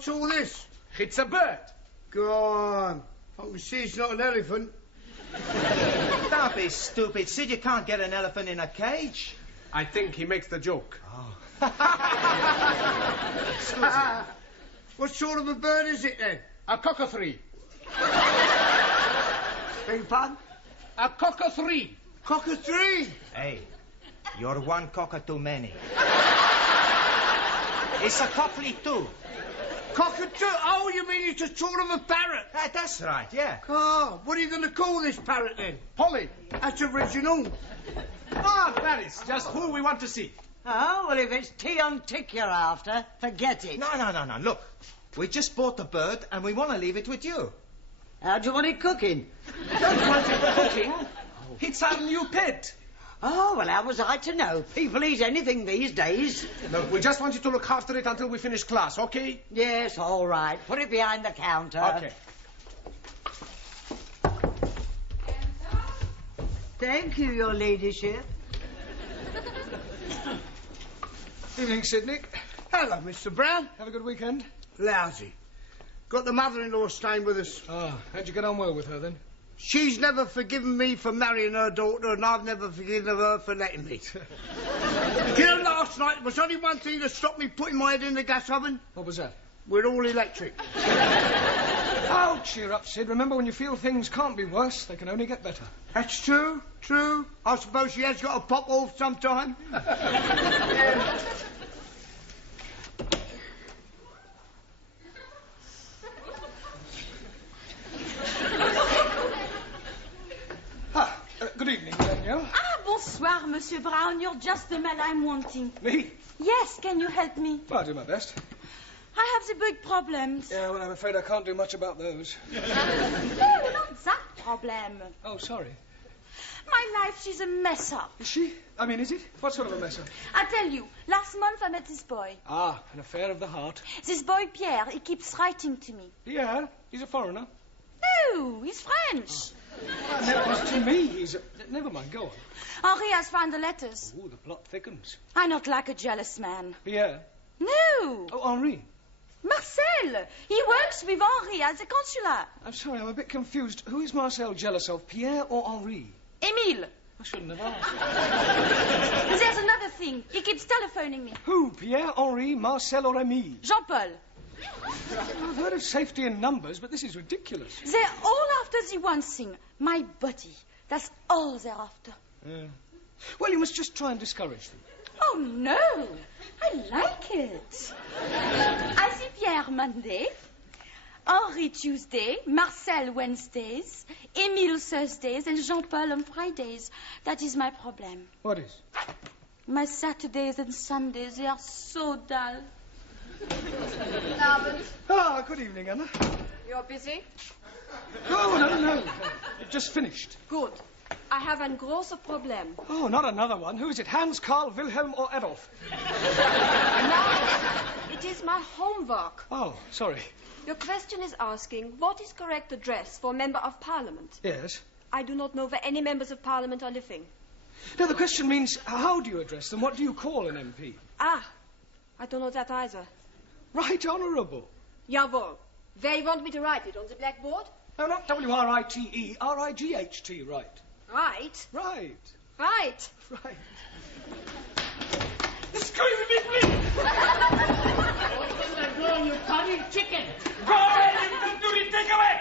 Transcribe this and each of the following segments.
What's all this? It's a bird. Go on. I can see it's not an elephant. Don't be stupid, Sid. You can't get an elephant in a cage. I think he makes the joke. Oh. What sort of a bird is it, then? A cockathree. Beg pardon? A cockathree. Cockathree? Hey, you're one cocker too many. It's a cockly too. Cockatoo? Oh, you mean it's a sort of a parrot? That's right, yeah. Oh, what are you going to call this parrot, then? Polly. That's original. Ah, that is just who we want to see. Oh, well, if it's tea on tick you're after, forget it. No. Look, we just bought the bird and we want to leave it with you. How do you want it cooking? Don't want it cooking. It's our new pet. Oh, well, how was I to know? People eat anything these days. Look, we just want you to look after it until we finish class, okay? Yes, all right. Put it behind the counter. Okay. Thank you, your ladyship. Evening, Sidney. Hello, Mr. Brown. Have a good weekend? Lousy. Got the mother-in-law staying with us. Ah, how'd you get on well with her, then? She's never forgiven me for marrying her daughter, and I've never forgiven her for letting me. You know, last night, there was only one thing that stopped me putting my head in the gas oven. What was that? We're all electric. Oh, cheer up, Sid. Remember, when you feel things can't be worse, they can only get better. That's true, true. I suppose she has got to pop off sometime. Good evening, Danielle. Ah, bonsoir, Monsieur Brown. You're just the man I'm wanting. Me? Yes, can you help me? I'll do my best. I have the big problems. Yeah, well, I'm afraid I can't do much about those. No, not that problem. Oh, sorry. My life, she's a mess up. Is she? I mean, is it? What sort of a mess up? I tell you, last month I met this boy. Ah, an affair of the heart. This boy, Pierre, he keeps writing to me. Yeah, he's a foreigner. No, he's French. Well, never to me. He's a... Never mind, go on. Henri has found the letters. Ooh, the plot thickens. I'm not like a jealous man. Pierre? No. Oh, Henri. Marcel. He works with Henri at the consulate. I'm sorry, I'm a bit confused. Who is Marcel jealous of, Pierre or Henri? Emile. I shouldn't have asked. There's another thing. He keeps telephoning me. Who? Pierre, Henri, Marcel or Emile? Jean-Paul. I've heard of safety in numbers, but this is ridiculous. They're all after the one thing. My body. That's all they're after. Yeah. Well, you must just try and discourage them. Oh, no. I like it. I see Pierre Monday, Henri Tuesday, Marcel Wednesdays, Emile Thursdays, and Jean-Paul on Fridays. That is my problem. What is? My Saturdays and Sundays, they are so dull. Ah, good evening, Anna. You're busy? Oh, no. Just finished. Good. I have ein großes Problem. Oh, not another one. Who is it? Hans, Karl, Wilhelm, or Adolf? No, it is my homework. Oh, sorry. Your question is asking, what is correct address for a member of parliament? Yes. I do not know where any members of parliament are living. No, the question means, how do you address them? What do you call an MP? Ah, I don't know that either. Right Honourable. Jawohl. Where you want me to write it, on the blackboard? No, not W-R-I-T-E, R-I-G-H-T, right. Right. Right. Right. Right. Excuse me, please! Open the door, you curry chicken! Go away, you tandoori, take away!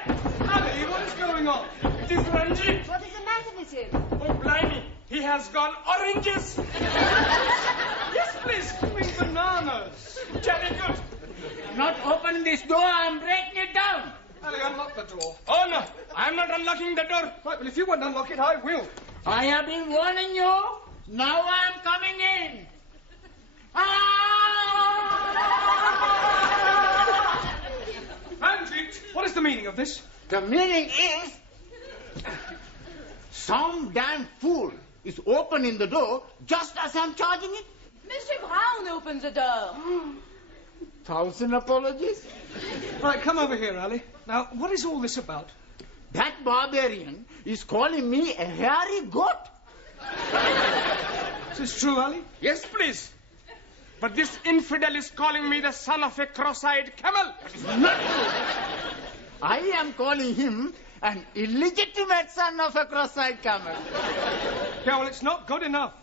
Ali, what is going on? It is Ranjit. What is the matter with him? Oh, blimey, he has gone oranges. Yes, please, give me bananas. Very good. Not open this door, I'm breaking it down! Ali, unlock the door. Oh, no, I'm not unlocking the door. Right, well, if you won't unlock it, I will. I have been warning you. Now I'm coming in. Ranjit, what is the meaning of this? The meaning is... some damn fool is opening the door just as I'm charging it. Monsieur Brown opened the door. 1,000 apologies. Right, come over here, Ali. Now, what is all this about? That barbarian is calling me a hairy goat. Is this true, Ali? Yes, please. But this infidel is calling me the son of a cross-eyed camel. I am calling him an illegitimate son of a cross-eyed camel. Yeah, well, it's not good enough.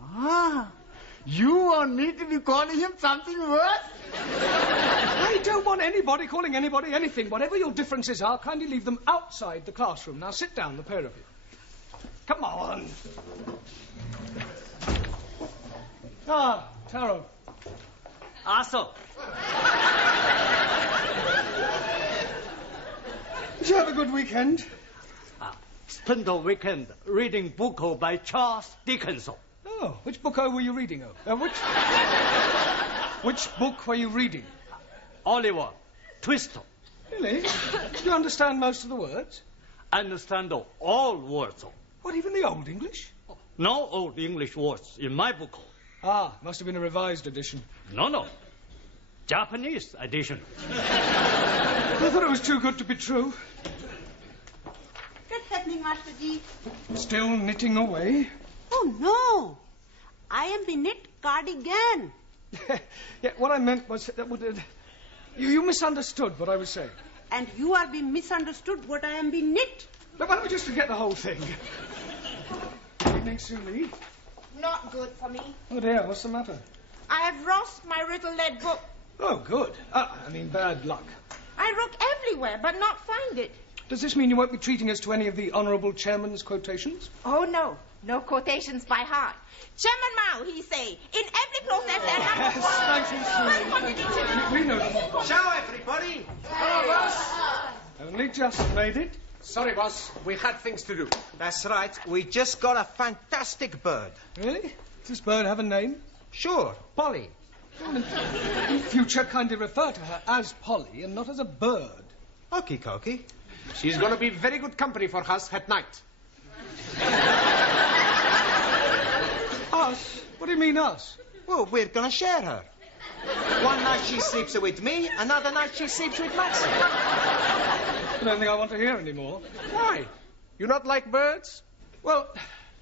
Ah, you want me to be calling him something worse? I don't want anybody calling anybody anything. Whatever your differences are, kindly leave them outside the classroom. Now sit down, the pair of you. Come on. Ah, Taro. Also, Did you have a good weekend? spent the weekend reading book by Charles Dickens. Oh, which book were you reading? Which book were you reading? Oliver Twist. Really? Do you understand most of the words? Understand all words. What, even the Old English? No old English words in my book. Ah, must have been a revised edition. No. Japanese edition. I thought it was too good to be true. What's happening, Master Ji? Still knitting away? Oh, no. I am the knit cardigan. Yeah, what I meant was that you misunderstood what I was saying. And you are being misunderstood what I am being knit. But why don't we just forget the whole thing? Evening, Sue. Not good for me. Oh, dear, what's the matter? I have lost my little lead book. Oh, good. I mean, bad luck. I look everywhere, but not find it. Does this mean you won't be treating us to any of the Honourable Chairman's quotations? Oh, no. No quotations by heart. Chairman Mao, he say, in every process there are number one. Thank you, Sue. We know them. Ciao, everybody. Hello, boss. Only just made it. Sorry, boss. We had things to do. That's right. We just got a fantastic bird. Really? Does this bird have a name? Sure, Polly. In future, kindly refer to her as Polly and not as a bird. Okie dokie. She's going to be very good company for us at night. Us? What do you mean, us? Well, we're gonna share her. One night she sleeps with me, another night she sleeps with Maxie. I don't think I want to hear anymore. Why? You not like birds? Well,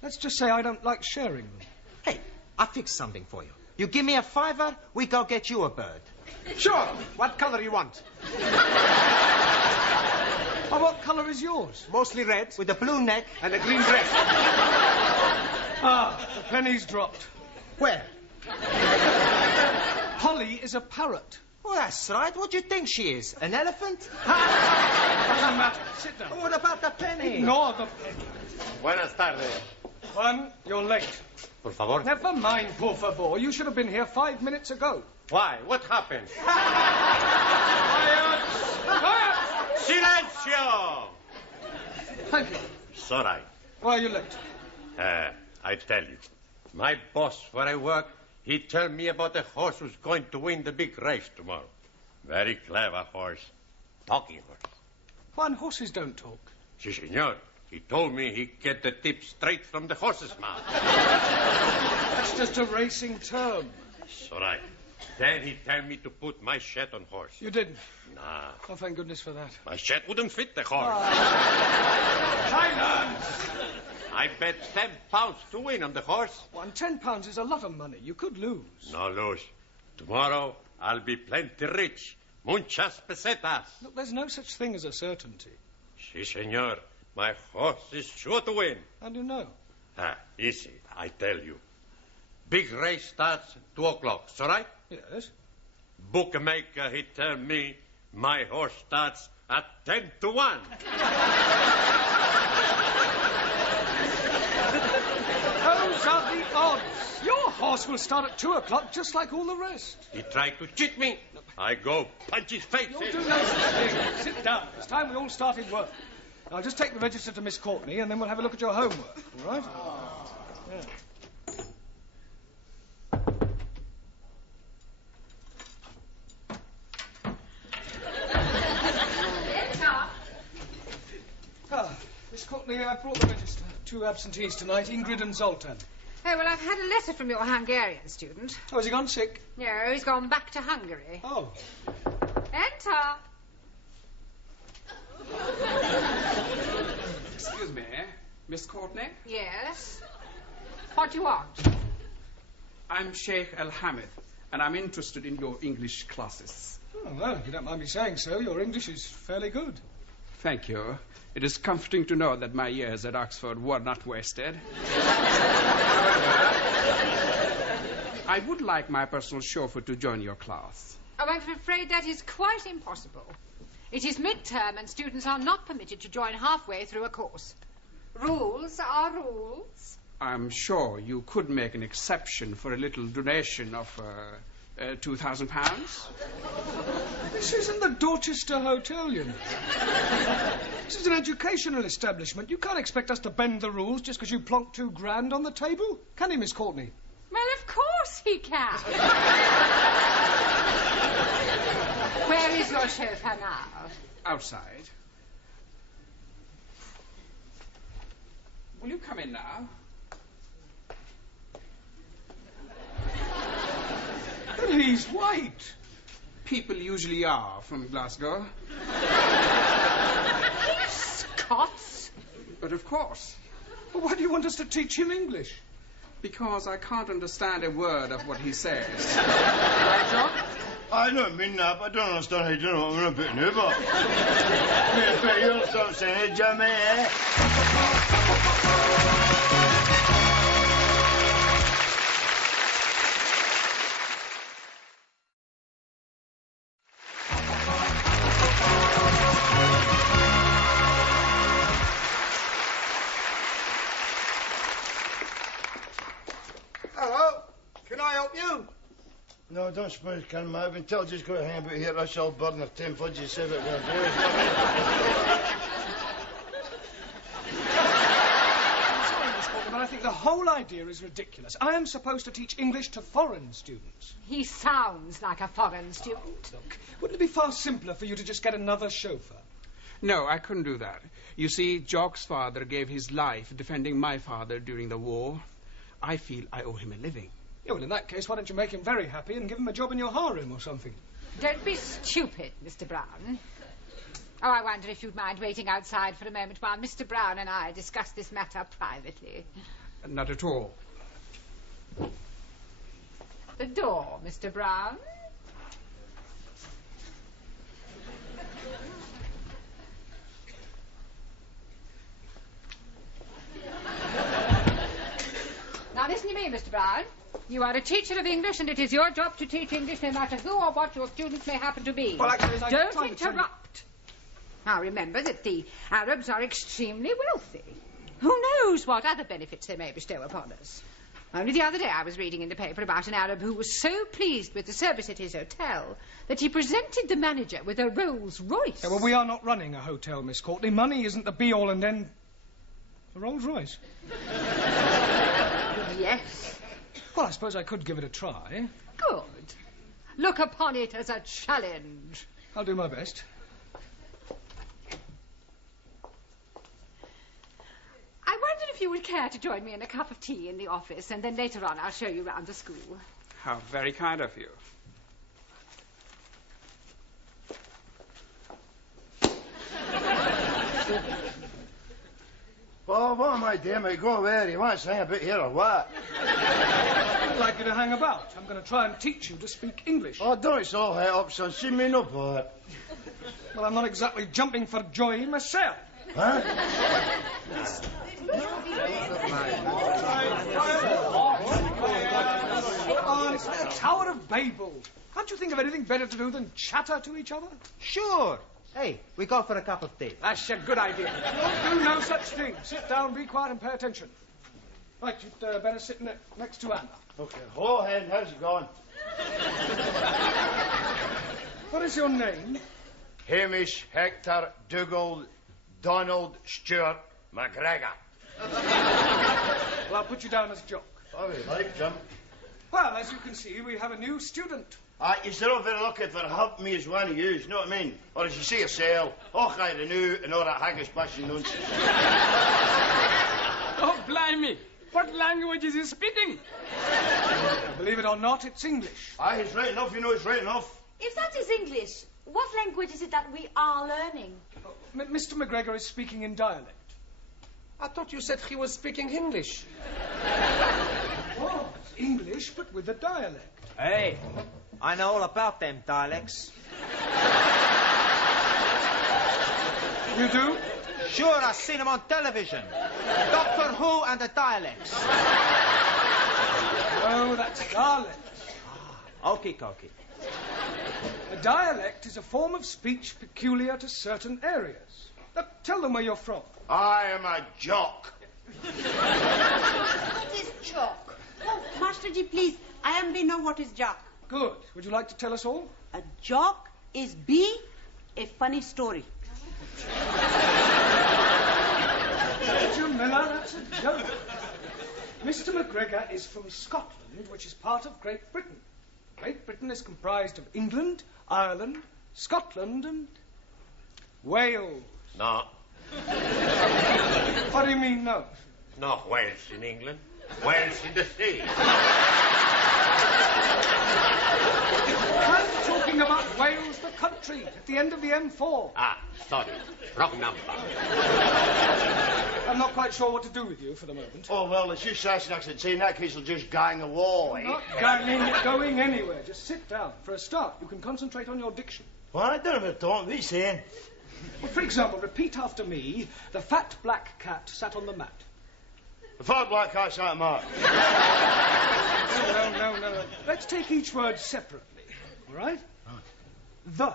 let's just say I don't like sharing them. Hey, I fixed something for you. You give me a $5, we go get you a bird. Sure. What color you want? Oh, what colour is yours? Mostly red. With a blue neck. And a green dress. Ah, the penny's dropped. Where? Polly is a parrot. Oh, that's right. What do you think she is? An elephant? Doesn't matter. Sit down. What about the penny? Ignore the penny. Buenas tardes. Juan, you're late. Por favor. Never mind, por favor. You should have been here 5 minutes ago. Why? What happened? Quiet! Quiet! Silencio! Thank you. It's all right. Why are you late? I tell you. My boss where I work, he tell me about a horse who's going to win the big race tomorrow. Very clever horse. Talking horse. Juan, horses don't talk. Si, senor. He told me he get the tip straight from the horse's mouth. That's just a racing term. It's all right. Then he tell me to put my shed on horse. You didn't? Nah. Oh, thank goodness for that. My shed wouldn't fit the horse. Silence! I bet £10 to win on the horse. Juan, £10 is a lot of money. You could lose. No lose. Tomorrow I'll be plenty rich. Muchas pesetas. Look, there's no such thing as a certainty. Si, senor. My horse is sure to win. How do you know? Easy, I tell you. Big race starts 2 o'clock, all right? Yes. Bookmaker, he tell me my horse starts at 10 to 1. Those are the odds. Your horse will start at 2 o'clock just like all the rest. He tried to cheat me. I go punch his face You'll in. do no such thing. Sit down. It's time we all started work. Now, just take the register to Miss Courtney, and then we'll have a look at your homework, all right? Yeah. Miss Courtney, I brought the register. 2 absentees tonight, Ingrid and Zoltan. Oh, well, I've had a letter from your Hungarian student. Oh, has he gone sick? No, he's gone back to Hungary. Oh. Enter. Excuse me, Miss Courtney? Yes? What do you want? I'm Sheikh Al-Hamid, and I'm interested in your English classes. Oh, well, if you don't mind me saying so, your English is fairly good. Thank you. It is comforting to know that my years at Oxford were not wasted. I would like my personal chauffeur to join your class. Oh, I'm afraid that is quite impossible. It is midterm and students are not permitted to join halfway through a course. Rules are rules. I'm sure you could make an exception for a little donation of £2,000. This isn't the Dorchester Hotel, you know. This is an educational establishment. You can't expect us to bend the rules just because you plonked £2,000 on the table. Can he, Miss Courtney? Well, of course he can. Where is your chauffeur now? Outside. Will you come in now? But he's white. People usually are from Glasgow. He's Scots. But of course. But why do you want us to teach him English? Because I can't understand a word of what he says. Right, John? I don't mean that, but I don't understand how you don't know what I'm going to put in here, but... I bet you'll stop saying it, Jimmy, eh? Hello, can I help you? No, I don't suppose I can, I've been told just got to hang about here, I shall burn the 10 fudges, say what we're going to do. I'm sorry, Miss Courtney, but I think the whole idea is ridiculous. I am supposed to teach English to foreign students. He sounds like a foreign student. Look, wouldn't it be far simpler for you to just get another chauffeur? No, I couldn't do that. You see, Jock's father gave his life defending my father during the war. I feel I owe him a living. Yeah, well, in that case, why don't you make him very happy and give him a job in your harem or something? Don't be stupid, Mr. Brown. Oh, I wonder if you'd mind waiting outside for a moment while Mr. Brown and I discuss this matter privately. Not at all. The door, Mr. Brown. Now listen to me, Mr. Brown. You are a teacher of English, and it is your job to teach English no matter who or what your students may happen to be. Well, actually, don't interrupt. Now remember that the Arabs are extremely wealthy. Who knows what other benefits they may bestow upon us? Only the other day I was reading in the paper about an Arab who was so pleased with the service at his hotel that he presented the manager with a Rolls Royce. Yeah, well, we are not running a hotel, Miss Courtney. Money isn't the be-all and end... A Rolls Royce? Yes. Well, I suppose I could give it a try. Good. Look upon it as a challenge. I'll do my best. I wondered if you would care to join me in a cup of tea in the office, and then later on I'll show you round the school. How very kind of you. Oh, what am I doing, mate? Go where? You want to hang a bit here or what? I'd like you to hang about. I'm going to try and teach you to speak English. Oh, don't it's all head up, son. See me no part. Well, I'm not exactly jumping for joy myself. Huh? Oh, it's the Tower of Babel. Can't you think of anything better to do than chatter to each other? Sure. Hey, we go for a cup of tea. That's a good idea. Don't do no such thing. Sit down, be quiet, and pay attention. Right, you'd better sit next to Anna. Okay. Hello, Hen. How's it going? What is your name? Hamish Hector Dougal Donald Stuart McGregor. Well, I'll put you down as Jock. Oh, you like, Jim? Well, as you can see, we have a new student. You're not very lucky for helping me as one of you, you know what I mean? Or as you say yourself, I renew and all that haggish bashing nonsense. Oh, blimey. What language is he speaking? Believe it or not, it's English. He's right enough, you know, he's right enough. If that is English, what language is it that we are learning? Mr. McGregor is speaking in dialect. I thought you said he was speaking English. Oh, English, but with a dialect. Hey, I know all about them dialects. You do? Sure, I've seen them on television. Doctor Who and the dialects. Oh, that's dialect. Okie dokie. A dialect is a form of speech peculiar to certain areas. Now, tell them where you're from. I am a jock. What is jock? Oh, Master G, please. I am we know what is jock. Good. Would you like to tell us all? A joke is a funny story. Major Miller, that's a joke. Mr. McGregor is from Scotland, which is part of Great Britain. Great Britain is comprised of England, Ireland, Scotland, and Wales. No. What do you mean, no? No Wales in England. Wales in the sea. I'm talking about Wales, the country, at the end of the M4. Ah, sorry. Wrong number. I'm not quite sure what to do with you for the moment. Oh, well, as you Sassenachs would say, in that case, I'll just gang away. Not going anywhere. Just sit down. For a start, you can concentrate on your diction. Well, I don't know what what are you saying? Well, for example, repeat after me. The fat black cat sat on the mat. The fat black cat sat on the mat. No. Let's take each word separately. All right? The.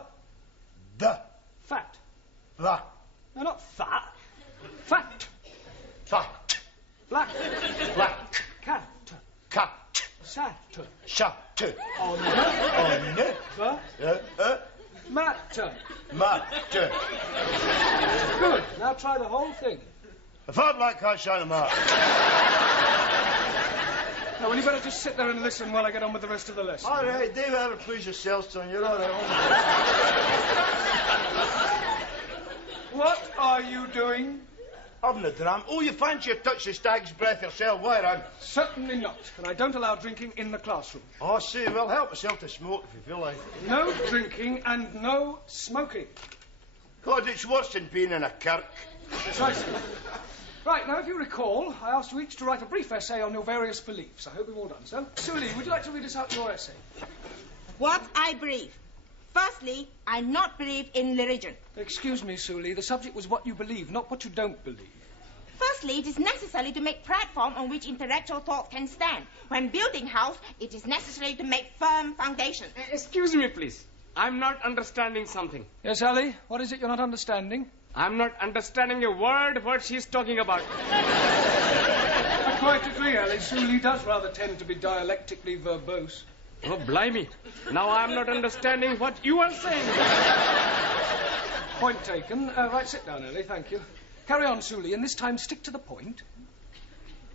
Fat. The. No, not fat. Fat. Fat. Black. Black. Cat. Cat. Sat. Shut. On the. The. Mat. Mat. Good. Now try the whole thing. The fat black cat sat on the mat. Now, well, you better just sit there and listen while I get on with the rest of the lesson. All right, do whatever please yourself, son. You're all right. What are you doing? Having a dram. Oh, you fancy a touch of stag's breath yourself, where on? Certainly not. And I don't allow drinking in the classroom. Oh, see, well, help yourself to smoke if you feel like. No drinking and no smoking. God, it's worse than being in a kirk. Precisely. Right, now, if you recall, I asked you each to write a brief essay on your various beliefs. I hope you've all done so. Sully, would you like to read us out your essay? What I believe. Firstly, I not believe in religion. Excuse me, Sully. The subject was what you believe, not what you don't believe. Firstly, it is necessary to make platform on which intellectual thought can stand. When building house, it is necessary to make firm foundation. Excuse me, please. I'm not understanding something. Yes, Ali? What is it you're not understanding? I'm not understanding a word what she's talking about. I quite agree, Ali. Sully does rather tend to be dialectically verbose. Oh, blimey. Now I'm not understanding what you are saying. Point taken. Right, sit down, Ali. Thank you. Carry on, Sully, and this time stick to the point.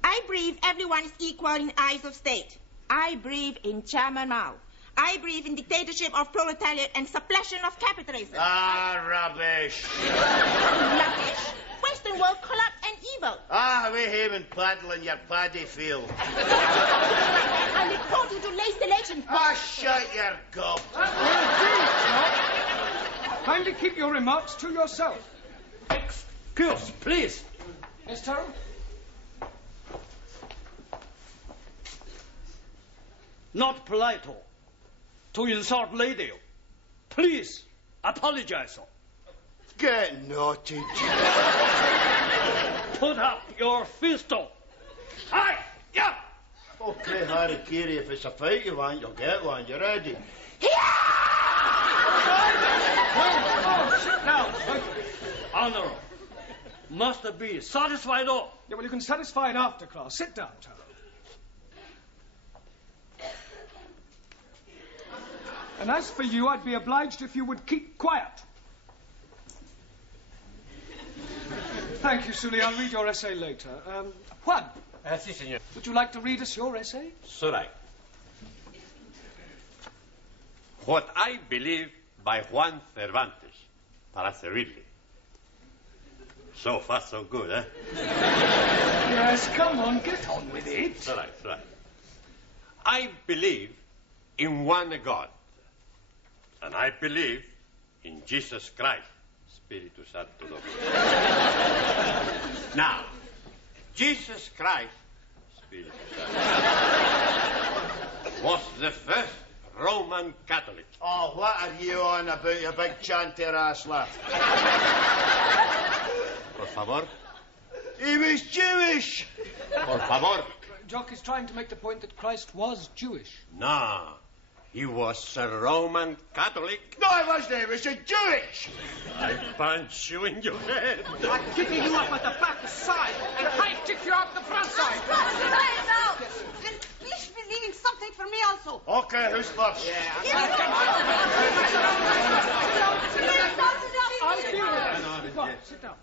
I believe everyone is equal in the eyes of state. I believe in Chairman Mao. I believe in dictatorship of proletariat and suppression of capitalism. Ah, rubbish. Rubbish? Western world corrupt and evil. Ah, we haven't paddle in your paddy field. I report you to lace election. Ah, shut your gob. Kindly keep your remarks to yourself. Excuse, please. Yes, Terrell? Not polite to insult lady. Please apologize. Get naughty. Put up your fist. Hi, yeah. Okay, Harry Carey, if it's a fight you want, you'll get one. You ready? Oh, sit down. Honor must be satisfied. Yeah, well, you can satisfy it after class. Sit down, Terrell. And as for you, I'd be obliged if you would keep quiet. Thank you, Sully. I'll read your essay later. Juan. Si, senor. Would you like to read us your essay? Should I? What I believe by Juan Cervantes, para servirle. So far, so good, eh? Yes, come on, get on with it. It's all right. I believe in one God. And I believe in Jesus Christ, Spiritu Santo Dominus. Now, Jesus Christ, Spiritu Santo. the first Roman Catholic. Oh, what are you on about, you big chanter ass lad? Por favor. He was Jewish. Por favor. Jock is trying to make the point that Christ was Jewish. No. He was a Roman Catholic. No, he wasn't. He was a Jewish. I punch you in your head. I'm kicking you up at the back side, and I kick you out the front side. Then please be leaving something for me also. Okay, who's first? I'll deal with that. Go on, sit down.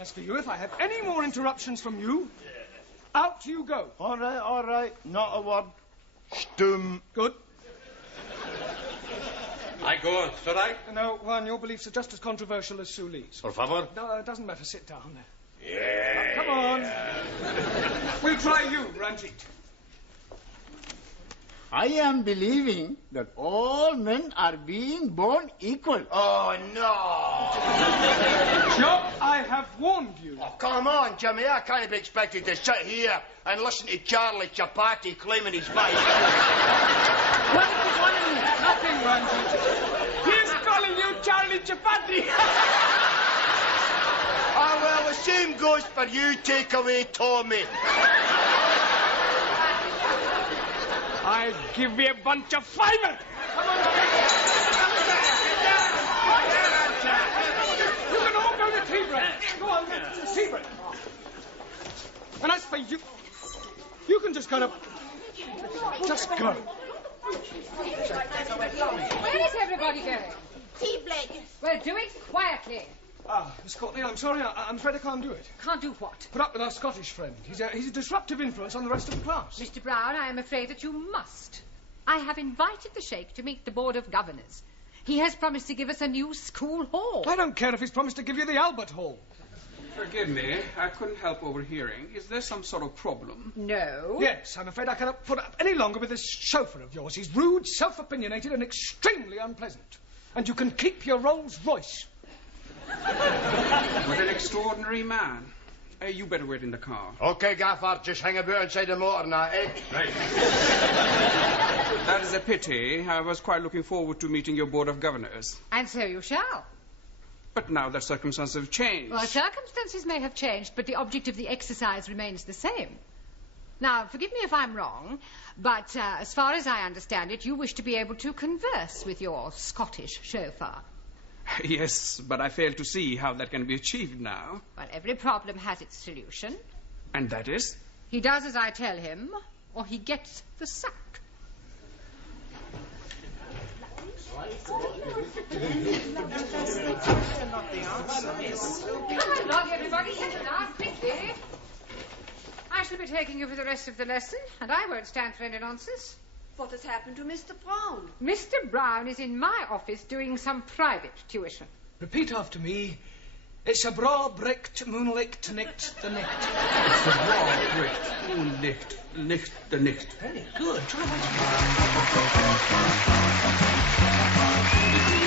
As for you, if I have any more interruptions from you, out you go. All right. Not a word. Stum. Good. I go on, should I? No, Juan, your beliefs are just as controversial as Suli's. Por favor. No, it doesn't matter. Sit down there. Yeah. Come on. We'll try you, Ranjit. I am believing that all men are being born equal. Oh, no. Jock, I have warned you. Oh, come on, Jimmy. I can't be expected to sit here and listen to Charlie Chapati claiming his vice. What is he calling you? Nothing, Ranjit. He's calling you Charlie Chapati. Ah, well, the same goes for you, takeaway Tommy. I'll give you a bunch of fiber. You can all go to tea break. Go on, tea break. And as for you, you can just go to... Just go. Where is everybody going? Tea break. Well, do it quietly. Ah, Miss Courtney, I'm sorry. I'm afraid I can't do it. Can't do what? Put up with our Scottish friend. He's a disruptive influence on the rest of the class. Mr. Brown, I am afraid that you must. I have invited the Sheikh to meet the Board of Governors. He has promised to give us a new school hall. I don't care if he's promised to give you the Albert Hall. Forgive me, I couldn't help overhearing. Is there some sort of problem? No. Yes, I'm afraid I cannot put up any longer with this chauffeur of yours. He's rude, self-opinionated, and extremely unpleasant. And you can keep your Rolls Royce. What an extraordinary man. You better wait in the car. Okay, Gaffer, just hang about inside the motor now, eh? Right. That is a pity. I was quite looking forward to meeting your Board of Governors. And so you shall. But now that circumstances have changed. Well, circumstances may have changed, but the object of the exercise remains the same. Now, forgive me if I'm wrong, but as far as I understand it, you wish to be able to converse with your Scottish chauffeur. Yes, but I fail to see how that can be achieved now. Well, every problem has its solution. And that is? He does as I tell him, or he gets the sack. Come along, everybody, sit down quickly. I shall be taking you for the rest of the lesson, and I won't stand for any nonsense. What has happened to Mr. Brown? Mr. Brown is in my office doing some private tuition. Repeat after me. It's a bra bricht, moonlicht, nicht, the nicht. It's a bra bricht, moonlicht, nicht, the nicht. Very good. Try once more.